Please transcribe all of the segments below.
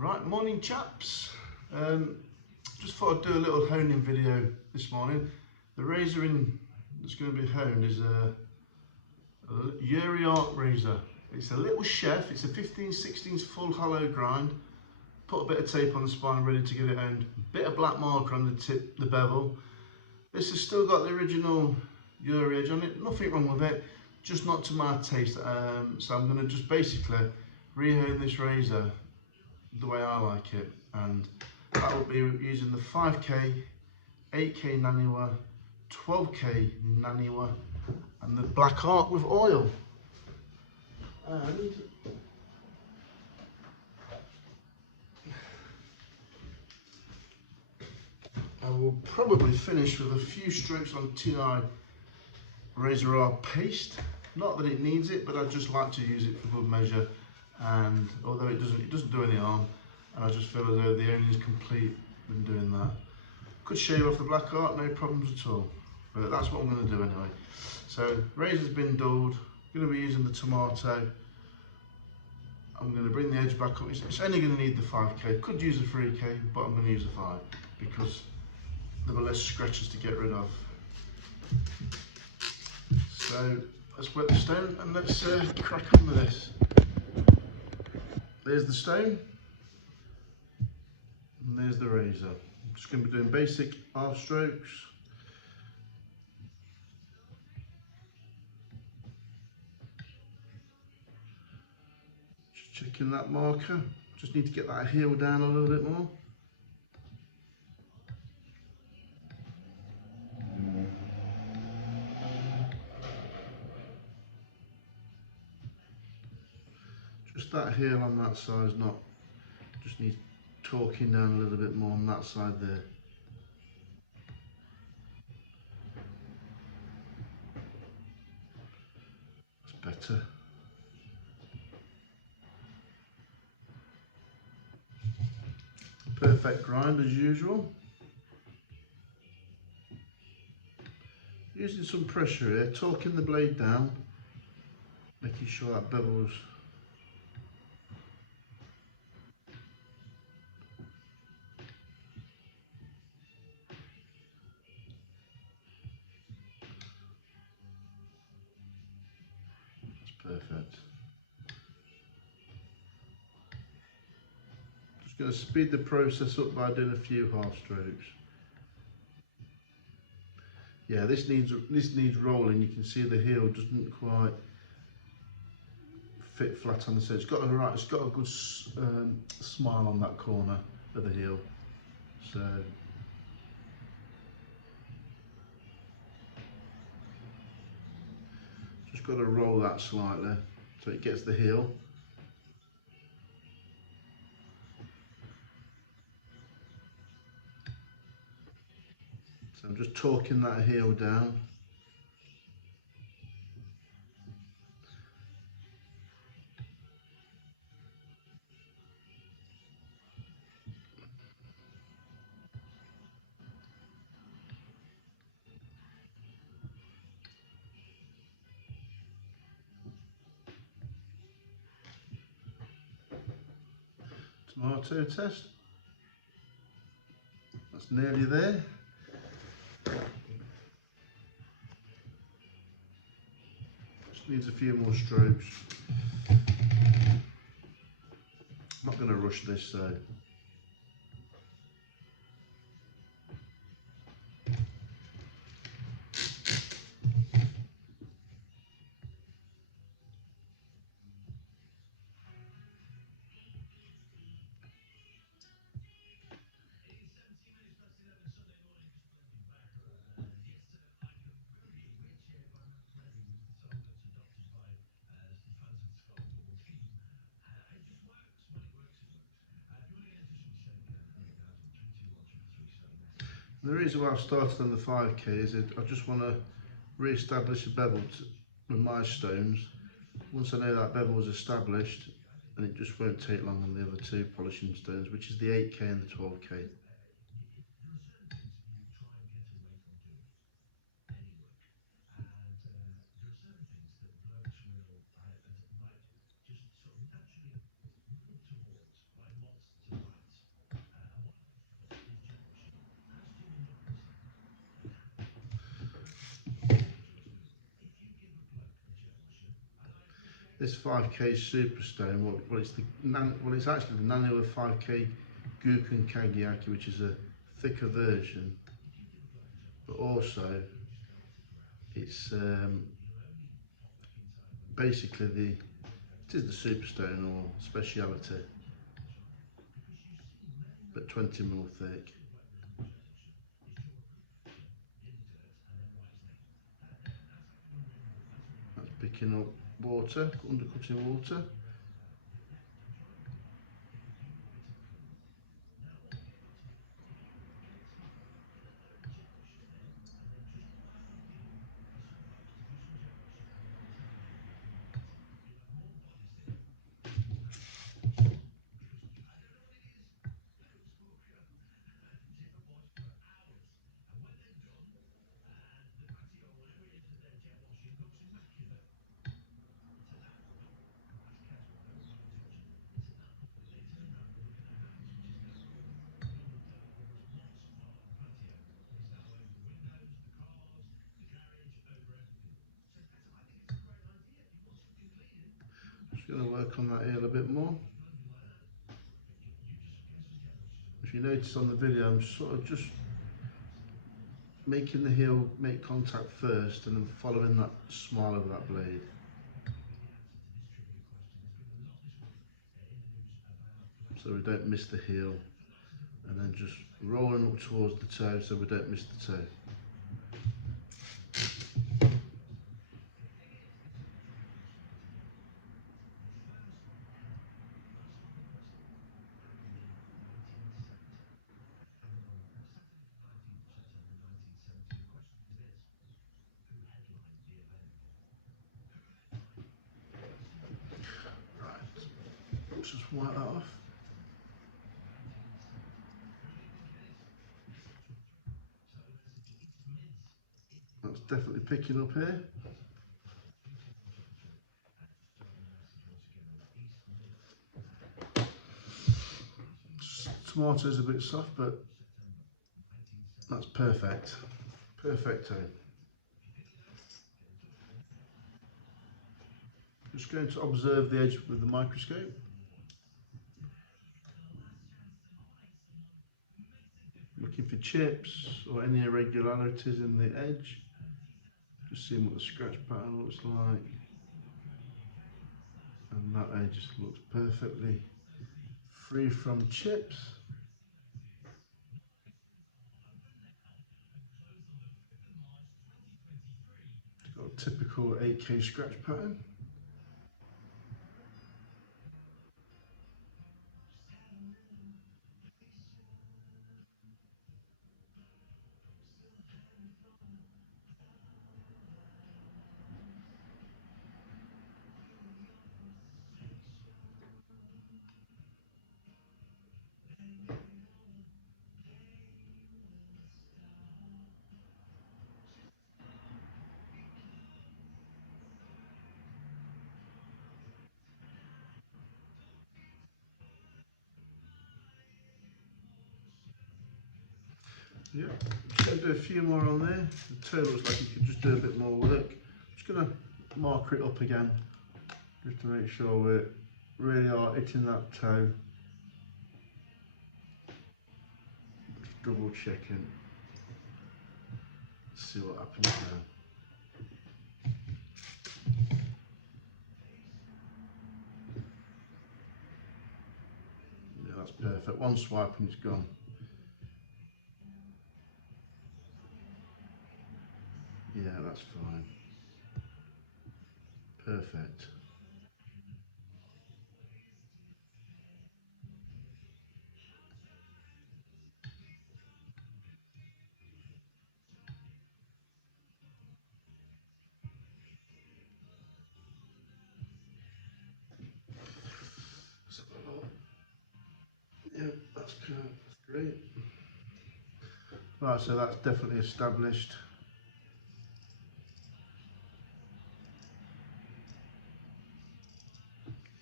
Right, morning chaps. Just thought I'd do a little honing video this morning. The razor that's going to be honed is a Yuri art razor. It's a little chef, it's a 15/16 full hollow grind. Put a bit of tape on the spine ready to get it honed. Bit of black marker on the tip, the bevel. This has still got the original Yuri edge on it, nothing wrong with it, just not to my taste. So I'm going to just basically re-hone this razor the way I like it, and that will be using the 5k, 8k Naniwa, 12k Naniwa, and the black art with oil. And I will probably finish with a few strokes on TI razor art paste. Not that it needs it, but I just like to use it for good measure. And although it doesn't do any harm, and I just feel as though the honing is complete when doing that. Could shave off the black art, no problems at all. But that's what I'm going to do anyway. So razor's been dulled. I'm going to be using the tomato. I'm going to bring the edge back up. It's only going to need the 5k. Could use a 3k, but I'm going to use the 5 because there were less scratches to get rid of. So let's wet the stone and let's crack on with this. There's the stone, and there's the razor. I'm just going to be doing basic half strokes. Just checking that marker. Just need to get that heel down a little bit more. Just that heel on that side is not, just needs torquing down a little bit more on that side there. That's better. Perfect grind as usual. Using some pressure here, torquing the blade down, making sure that bevel's perfect. Just going to speed the process up by doing a few half strokes. Yeah, this needs rolling. You can see the heel doesn't quite fit flat on the side. It's got a good smile on that corner of the heel. So just got to roll that slightly so it gets the heel. So I'm just torquing that heel down. Tomato test. That's nearly there. Just needs a few more strokes. I'm not going to rush this, so. The reason why I've started on the 5k is I just want to re-establish a bevel with my stones. Once I know that bevel is established, and it just won't take long on the other two polishing stones, which is the 8k and the 12k. this 5K Superstone, it's actually the Nano 5K Gukun Kagyaki, which is a thicker version, but also it's basically it is the Superstone or speciality, but 20mm thick. That's picking up water, undercutting water. Just going to work on that heel a bit more. If you notice on the video, I'm sort of just making the heel make contact first and then following that smile of that blade. So we don't miss the heel, and then just rolling up towards the toe so we don't miss the toe. Let's just wipe that off. That's definitely picking up here. Tomato's a bit soft, but that's perfect. Perfecto. Just going to observe the edge with the microscope. Looking for chips or any irregularities in the edge. Just seeing what the scratch pattern looks like. And that edge just looks perfectly free from chips. It's got a typical 8K scratch pattern. Yeah, just going to do a few more on there. The toe looks like you could just do a bit more work. Just going to marker it up again, just to make sure we really are hitting that toe. Just double checking. See what happens now. Yeah, that's perfect. One swipe and it's gone. Yeah, that's fine. Perfect. Yeah, that's good. That's great. Right, so that's definitely established.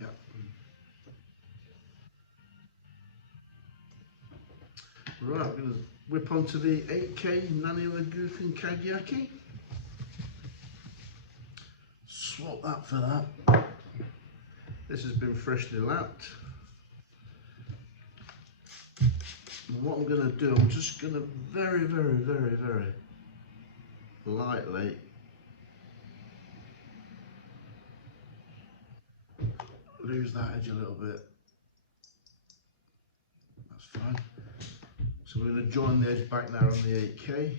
Yeah. Right, I'm going to whip onto the 8K Nano Gukun Kagyaki. Swap that for that. This has been freshly lapped. And what I'm going to do, I'm just going to very lightly lose that edge a little bit. That's fine. So we're going to join the edge back now on the 8K.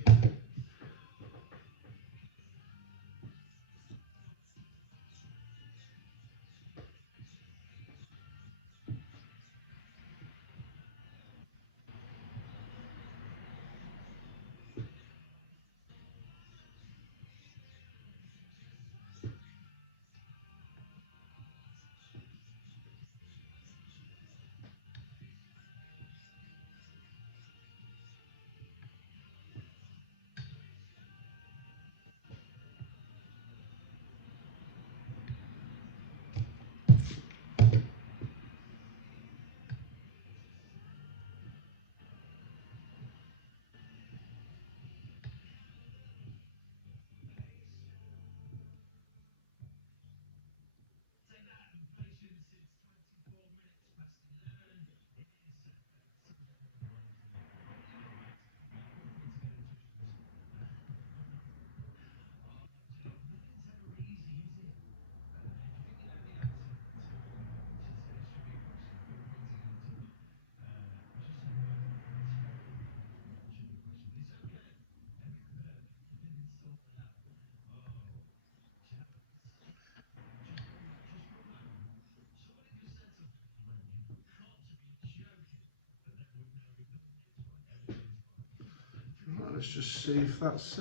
Right, let's just see if that's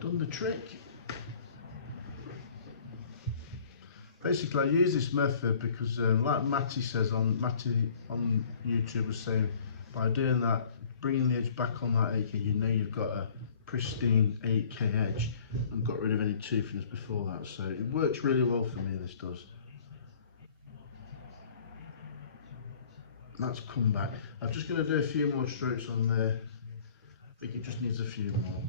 done the trick. Basically, I use this method because, like Matty on YouTube was saying, by doing that, bringing the edge back on that 8K, you know you've got a pristine 8K edge and got rid of any toothiness before that. So it works really well for me, this does. That's come back. I'm just going to do a few more strokes on there. I think it just needs a few more.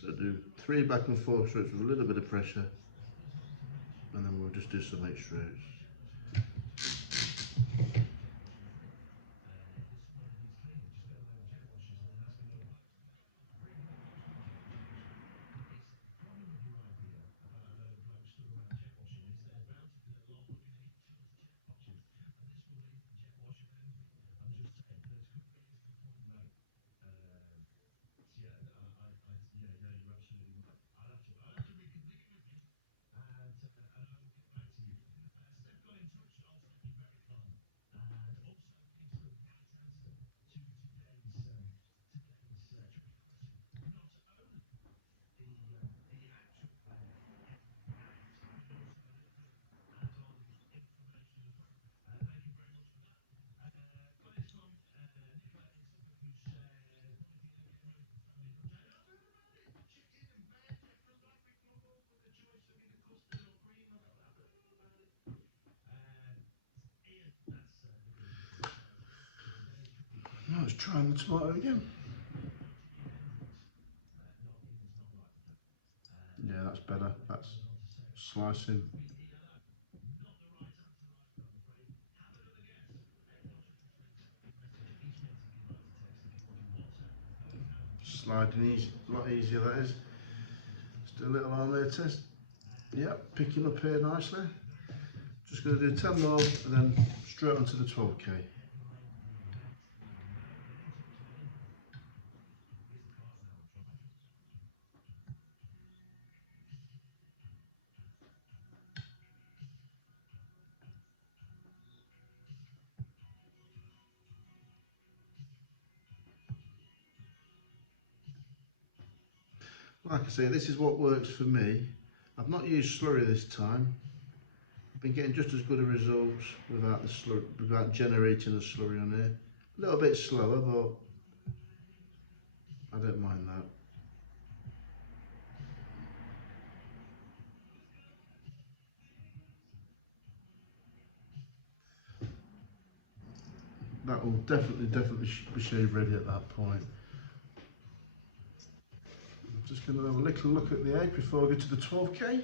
So do 3 back and forth strokes with a little bit of pressure, and then we'll just do some 8 strokes. Now let's try the tomato again. Yeah, that's better. That's slicing. Sliding easy, a lot easier that is. Just do a little arm there test. Yep, picking up here nicely. Just going to do 10 more and then straight onto the 12K. Like I say, this is what works for me. I've not used slurry this time. I've been getting just as good a results without the slurry, without generating the slurry on here. A little bit slower, but I don't mind that. That will definitely be shave ready at that point. I'm just Just going to have a little look at the edge before I go to the 12K.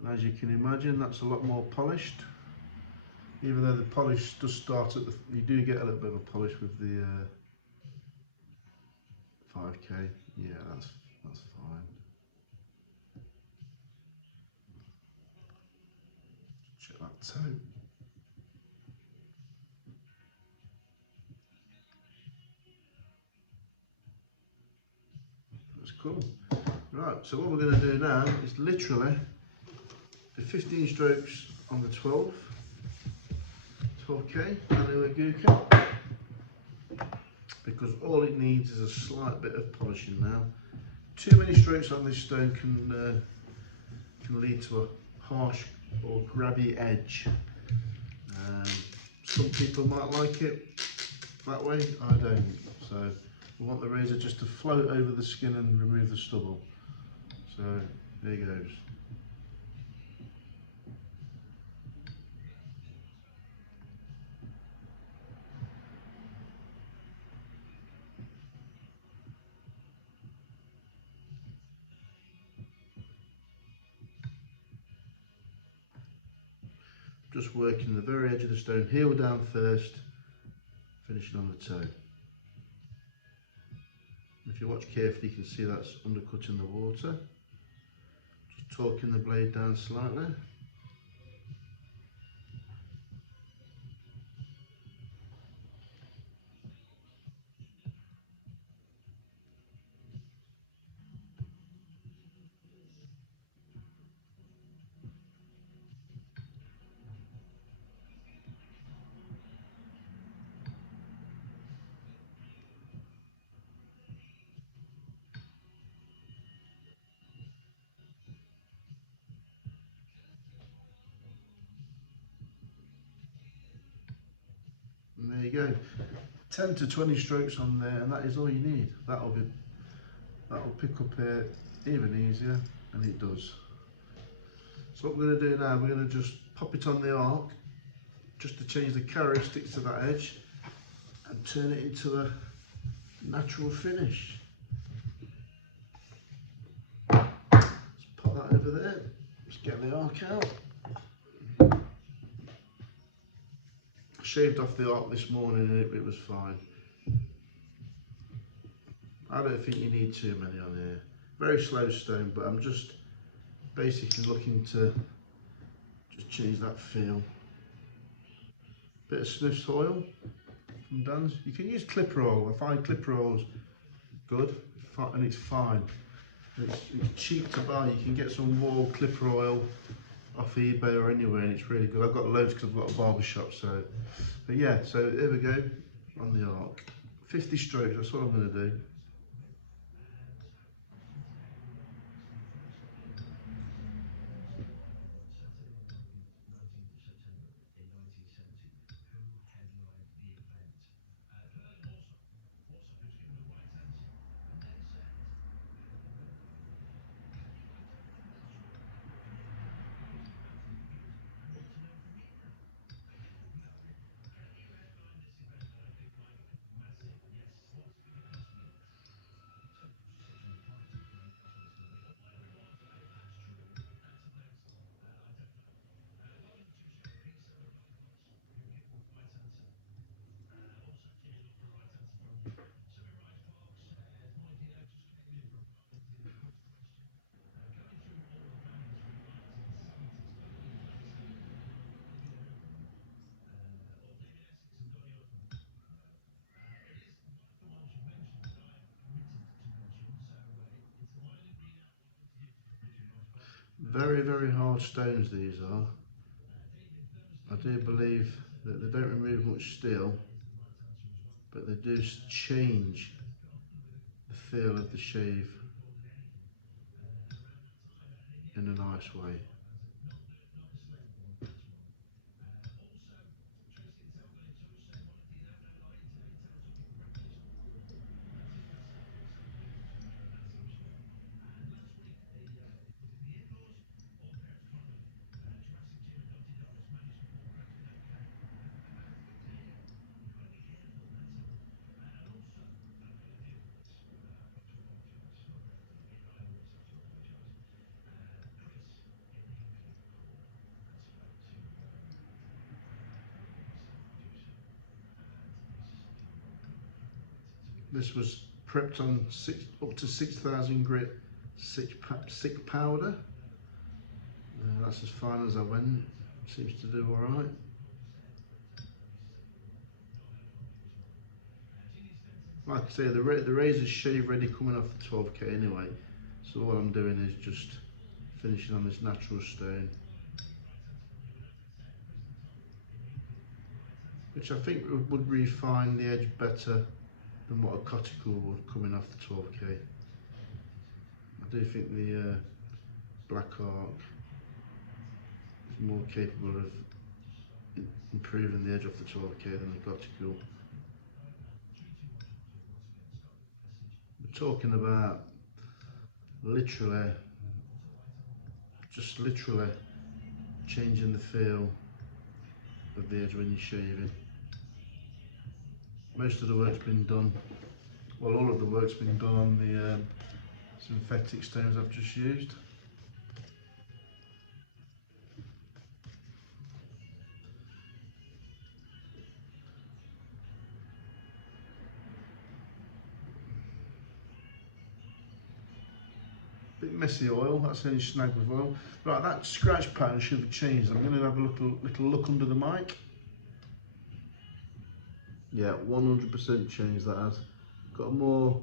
And as you can imagine, that's a lot more polished. Even though the polish does start at the, you do get a little bit of a polish with the 5K. Yeah, that's fine. Check that toe. That's cool. Right, so what we're going to do now is literally the 15 strokes on the 12K manual Guka, because all it needs is a slight bit of polishing now. Too many strokes on this stone can lead to a harsh or grabby edge. Some people might like it that way, I don't. So we want the razor just to float over the skin and remove the stubble. So there he goes. Just working the very edge of the stone, heel down first, finishing on the toe. If you watch carefully, you can see that's undercutting the water. Just torquing the blade down slightly. And there you go. 10 to 20 strokes on there, and that is all you need. That'll pick up here even easier, and it does. So what we're going to do now, we're going to just pop it on the arc, just to change the characteristics of that edge, and turn it into a natural finish. Let's pop that over there. Let's get the arc out. I shaved off the arc this morning and it was fine. I don't think you need too many on here. Very slow stone, but I'm just basically looking to just change that feel. Bit of Smith's oil from Dan's. You can use clipper oil. I find clipper oil's good and it's fine. It's cheap to buy. You can get some wall clipper oil off eBay or anywhere, and it's really good. I've got loads because I've got a barber shop. So, but yeah. So there we go on the arc. 50 strokes. That's what I'm going to do. Very, very hard stones these are. I do believe that they don't remove much steel, but they do change the feel of the shave in a nice way. This was prepped on up to 6,000 grit sick powder. That's as fine as I went. Seems to do all right. Like I say, the razor's shave ready coming off the 12K anyway. So all I'm doing is just finishing on this natural stone, which I think would refine the edge better than what a cuticle would coming off the 12K. I do think the black arc is more capable of improving the edge off the 12K than the cuticle. We're talking about literally changing the feel of the edge when you're shaving. Most of the work's been done, well, all of the work's been done on the synthetic stones I've just used. Bit messy oil, that's the only snag with oil. Right, that scratch pattern should have changed. I'm going to have a little look under the mic. Yeah, 100% changed that has. Got a more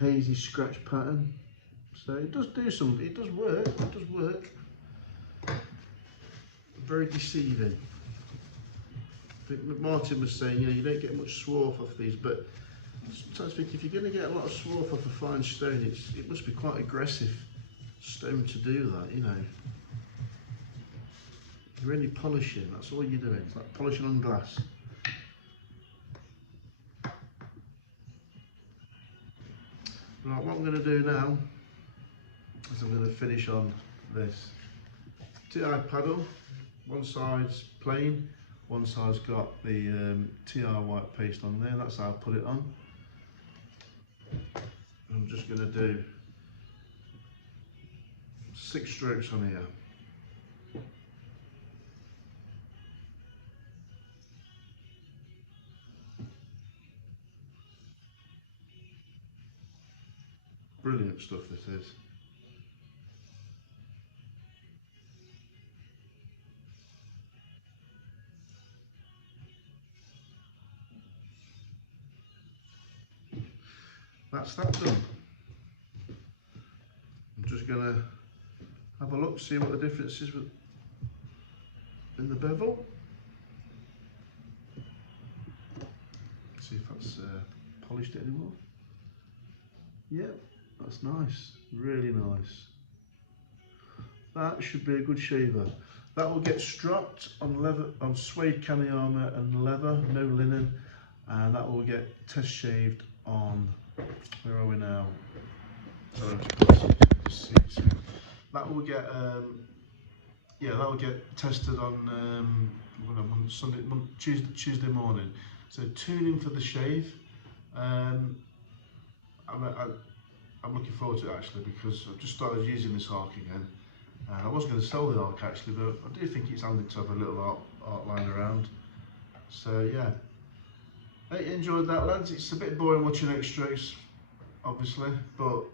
hazy scratch pattern. So it does do something, it does work. Very deceiving. I think Martin was saying, you know, you don't get much swarf off these, but sometimes I think if you're going to get a lot of swarf off a fine stone, it must be quite aggressive stone to do that, you know. You're only polishing, that's all you're doing. It's like polishing on glass. Right, what I'm going to do now is I'm going to finish on this TI paddle. One side's plain, one side's got the TI white paste on there. That's how I put it on. I'm just going to do 6 strokes on here. Brilliant stuff this is. That's that done. I'm just going to have a look, see what the difference is in the bevel. See if that's polished it anymore. Yep, that's nice, really nice. That should be a good shaver. That will get stropped on leather, on suede canny-armor and leather, no linen, and that will get test shaved on, where are we now? Sorry, that will get yeah, that will get tested on Tuesday morning. So tune in for the shave. I'm looking forward to it actually, because I've just started using this arc again. I was going to sell the arc actually, but I do think it's handy to have a little art line around. So yeah, I enjoyed that, lads. It's a bit boring watching X-strokes, obviously, but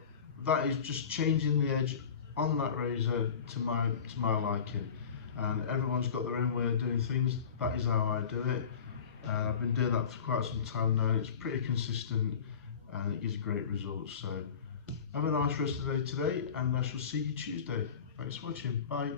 that is just changing the edge on that razor to my liking. And everyone's got their own way of doing things. That is how I do it. And I've been doing that for quite some time now. It's pretty consistent and it gives great results. So have a nice rest of the day today, and I shall see you Tuesday. Thanks for watching. Bye.